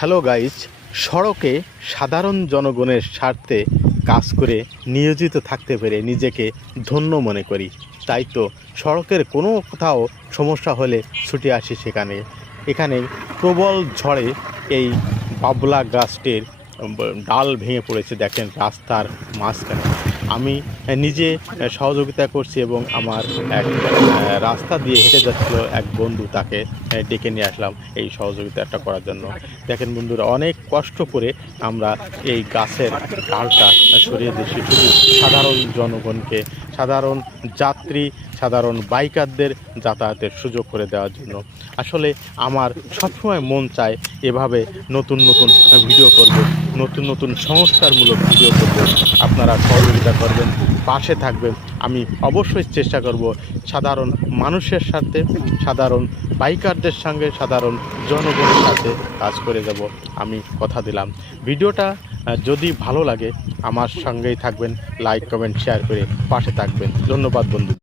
Hello guys, সড়কে সাধারণ জনগণের স্বার্থে কাজ করে নিয়োজিত থাকতে পেরে নিজেকে ধন্য মনে করি। তাই তো সড়কের কোনো কোথাও সমস্যা হলে ছুটে আসি এখানে প্রবল ঝড়ে এই বাবলা গাছটির ডাল ভেঙে পড়েছে, দেখেন রাস্তার মাঝখানে। আমি নিজে সহযোগিতা করছি এবং আমার এক রাস্তা দিয়ে হেঁটে যাচ্ছিল এক বন্ধু, তাকে ডেকে নিয়ে আসলাম এই সহযোগিতাটা করার জন্য। দেখেন বন্ধুরা, অনেক কষ্ট করে আমরা এই গাছের ডালটা সরিয়ে দিচ্ছি শুধু সাধারণ জনগণকে, সাধারণ যাত্রী, সাধারণ বাইকারদের যাতায়াতের সুযোগ করে দেওয়ার জন্য। আসলে আমার সবসময় মন চায় এভাবে নতুন নতুন ভিডিও করব, নতুন নতুন সংস্কারমূলক ভিডিও করব। আপনারা সহযোগিতা করবেন, পাশে থাকবেন। আমি অবশ্যই চেষ্টা করব সাধারণ মানুষের সাথে, সাধারণ বাইকারদের সঙ্গে, সাধারণ জনগণের সাথে কাজ করে যাব, আমি কথা দিলাম। ভিডিওটা যদি ভালো লাগে আমার সঙ্গেই থাকবেন, লাইক কমেন্ট শেয়ার করে পাশে থাকবেন। ধন্যবাদ বন্ধু।